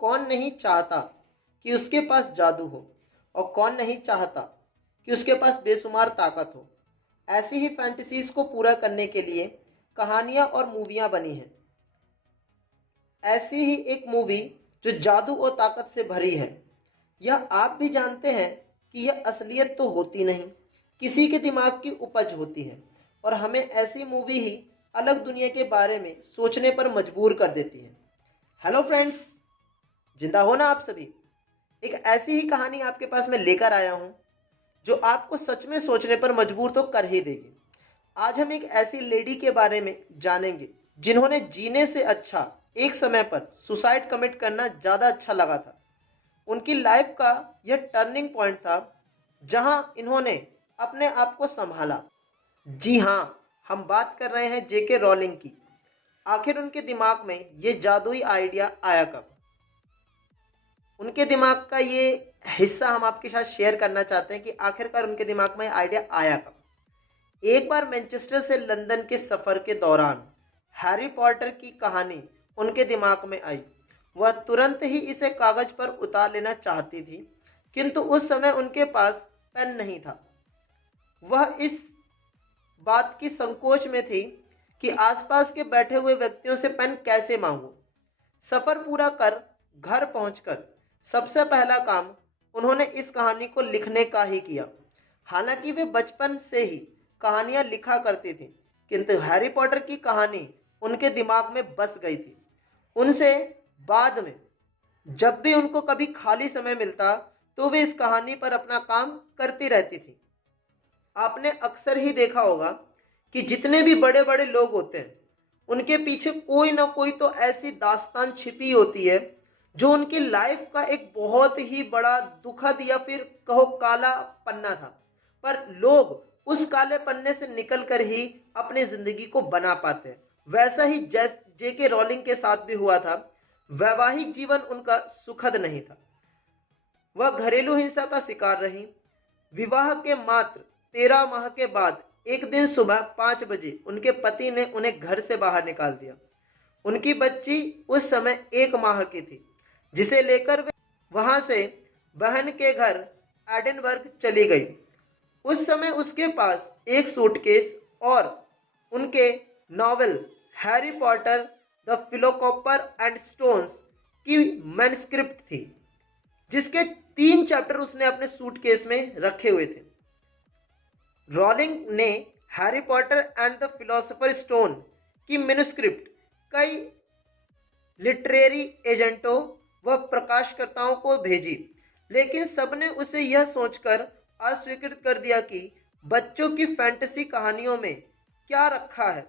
कौन नहीं चाहता कि उसके पास जादू हो और कौन नहीं चाहता कि उसके पास बेशुमार ताकत हो। ऐसी ही फैंटेसीज को पूरा करने के लिए कहानियाँ और मूवियाँ बनी हैं। ऐसी ही एक मूवी जो जादू और ताकत से भरी है। यह आप भी जानते हैं कि यह असलियत तो होती नहीं, किसी के दिमाग की उपज होती है और हमें ऐसी मूवी ही अलग दुनिया के बारे में सोचने पर मजबूर कर देती है। हेलो फ्रेंड्स, जिंदा हो ना आप सभी। एक ऐसी ही कहानी आपके पास मैं लेकर आया हूँ जो आपको सच में सोचने पर मजबूर तो कर ही देगी। आज हम एक ऐसी लेडी के बारे में जानेंगे जिन्होंने जीने से अच्छा एक समय पर सुसाइड कमिट करना ज़्यादा अच्छा लगा था। उनकी लाइफ का यह टर्निंग पॉइंट था जहां इन्होंने अपने आप को संभाला। जी हाँ, हम बात कर रहे हैं जेके रॉलिंग की। आखिर उनके दिमाग में ये जादुई आइडिया आया कब? उनके दिमाग का ये हिस्सा हम आपके साथ शेयर करना चाहते हैं कि आखिरकार उनके दिमाग में आइडिया आया कब। एक बार मैनचेस्टर से लंदन के सफ़र के दौरान हैरी पॉटर की कहानी उनके दिमाग में आई। वह तुरंत ही इसे कागज पर उतार लेना चाहती थी, किंतु उस समय उनके पास पेन नहीं था। वह इस बात की संकोच में थी कि आसपास के बैठे हुए व्यक्तियों से पेन कैसे मांगूं। सफ़र पूरा कर घर पहुंचकर सबसे पहला काम उन्होंने इस कहानी को लिखने का ही किया। हालांकि वे बचपन से ही कहानियां लिखा करती थी, किंतु हैरी पॉटर की कहानी उनके दिमाग में बस गई थी। उनसे बाद में जब भी उनको कभी खाली समय मिलता तो वे इस कहानी पर अपना काम करती रहती थी। आपने अक्सर ही देखा होगा कि जितने भी बड़े बड़े लोग होते हैं उनके पीछे कोई ना कोई तो ऐसी दास्तान छिपी होती है जो उनकी लाइफ का एक बहुत ही बड़ा दुखद या फिर कहो काला पन्ना था, पर लोग उस काले पन्ने से निकल कर ही अपनी जिंदगी को बना पाते हैं। वैसा ही जेके रॉलिंग के साथ भी हुआ था। वैवाहिक जीवन उनका सुखद नहीं था। वह घरेलू हिंसा का शिकार रही। विवाह के मात्र 13 माह के बाद एक दिन सुबह 5 बजे उनके पति ने उन्हें घर से बाहर निकाल दिया। उनकी बच्ची उस समय 1 माह की थी, जिसे लेकर वे वहां से बहन के घर एडिनबर्ग चली गई। उस समय उसके पास एक सूटकेस और उनके novel Harry Potter the philosopher and stones की मैनस्क्रिप्ट थी, जिसके 3 चैप्टर उसने अपने सूटकेस में रखे हुए थे। रॉलिंग ने Harry Potter and the philosopher stone की मैन्युस्क्रिप्ट कई लिटरेरी एजेंटों व प्रकाशकर्ताओं को भेजी, लेकिन सबने उसे यह सोचकर अस्वीकृत कर दिया कि बच्चों की फैंटेसी कहानियों में क्या रखा है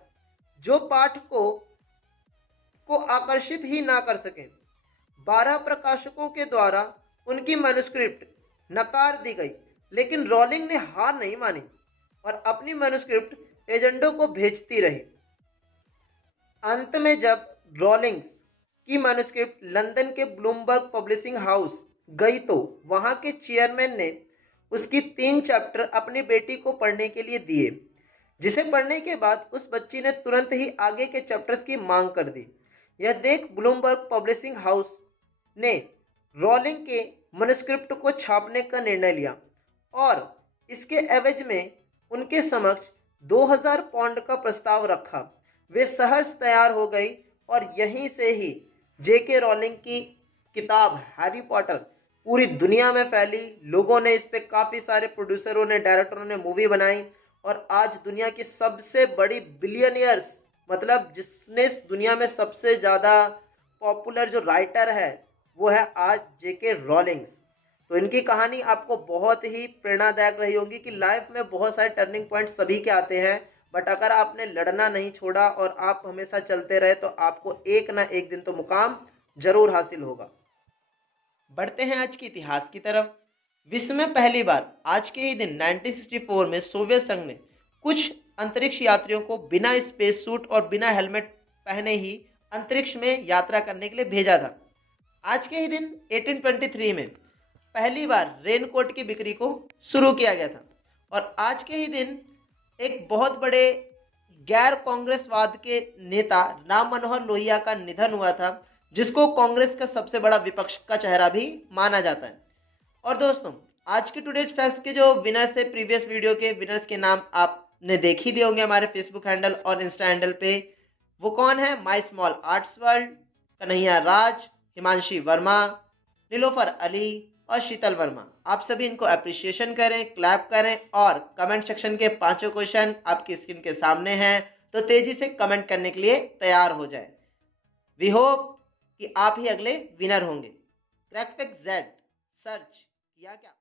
जो पाठकों को आकर्षित ही ना कर सके। 12 प्रकाशकों के द्वारा उनकी मैन्युस्क्रिप्ट नकार दी गई, लेकिन रॉलिंग ने हार नहीं मानी और अपनी मैन्युस्क्रिप्ट एजेंटों को भेजती रही। अंत में जब रॉलिंग की मैन्युस्क्रिप्ट लंदन के ब्लूमबर्ग पब्लिशिंग हाउस गई तो वहां के चेयरमैन ने उसकी 3 चैप्टर अपनी बेटी को पढ़ने के लिए दिए, जिसे पढ़ने के बाद उस बच्ची ने तुरंत ही आगे के चैप्टर्स की मांग कर दी। यह देख ब्लूमबर्ग पब्लिशिंग हाउस ने रॉलिंग के मैन्युस्क्रिप्ट को छापने का निर्णय लिया और इसके एवज में उनके समक्ष 2000 पाउंड का प्रस्ताव रखा। वे सहर्ष तैयार हो गई और यहीं से ही जेके रॉलिंग की किताब हैरी पॉटर पूरी दुनिया में फैली। लोगों ने इस पे काफ़ी सारे प्रोड्यूसरों ने, डायरेक्टरों ने मूवी बनाई और आज दुनिया की सबसे बड़ी बिलियनियर्स, मतलब जिसने दुनिया में सबसे ज़्यादा पॉपुलर जो राइटर है वो है आज जेके रॉलिंग्स। तो इनकी कहानी आपको बहुत ही प्रेरणादायक रही होगी कि लाइफ में बहुत सारे टर्निंग पॉइंट सभी के आते हैं, बट अगर आपने लड़ना नहीं छोड़ा और आप हमेशा चलते रहे तो आपको एक ना एक दिन तो मुकाम जरूर हासिल होगा। बढ़ते हैं आज के इतिहास की तरफ। विश्व में पहली बार आज के ही दिन 1964 में सोवियत संघ ने कुछ अंतरिक्ष यात्रियों को बिना स्पेस सूट और बिना हेलमेट पहने ही अंतरिक्ष में यात्रा करने के लिए भेजा था। आज के ही दिन 1823 में पहली बार रेनकोट की बिक्री को शुरू किया गया था और आज के ही दिन एक बहुत बड़े गैर कांग्रेसवाद के नेता राम मनोहर लोहिया का निधन हुआ था, जिसको कांग्रेस का सबसे बड़ा विपक्ष का चेहरा भी माना जाता है। और दोस्तों, आज के टुडेज फैक्ट्स के जो विनर्स थे, प्रीवियस वीडियो के विनर्स के नाम आपने देख ही लिए होंगे हमारे फेसबुक हैंडल और इंस्टा हैंडल पे। वो कौन है? My small arts world, Kanhaiya Raj, Himanshi Verma, Nilofar Ali और शीतल वर्मा। आप सभी इनको अप्रिशिएशन करें, क्लैप करें और कमेंट सेक्शन के पांचों क्वेश्चन आपकी स्क्रीन के सामने हैं, तो तेजी से कमेंट करने के लिए तैयार हो जाए। वी होप कि आप ही अगले विनर होंगे। क्रैकफैक्ट जेड सर्च किया क्या?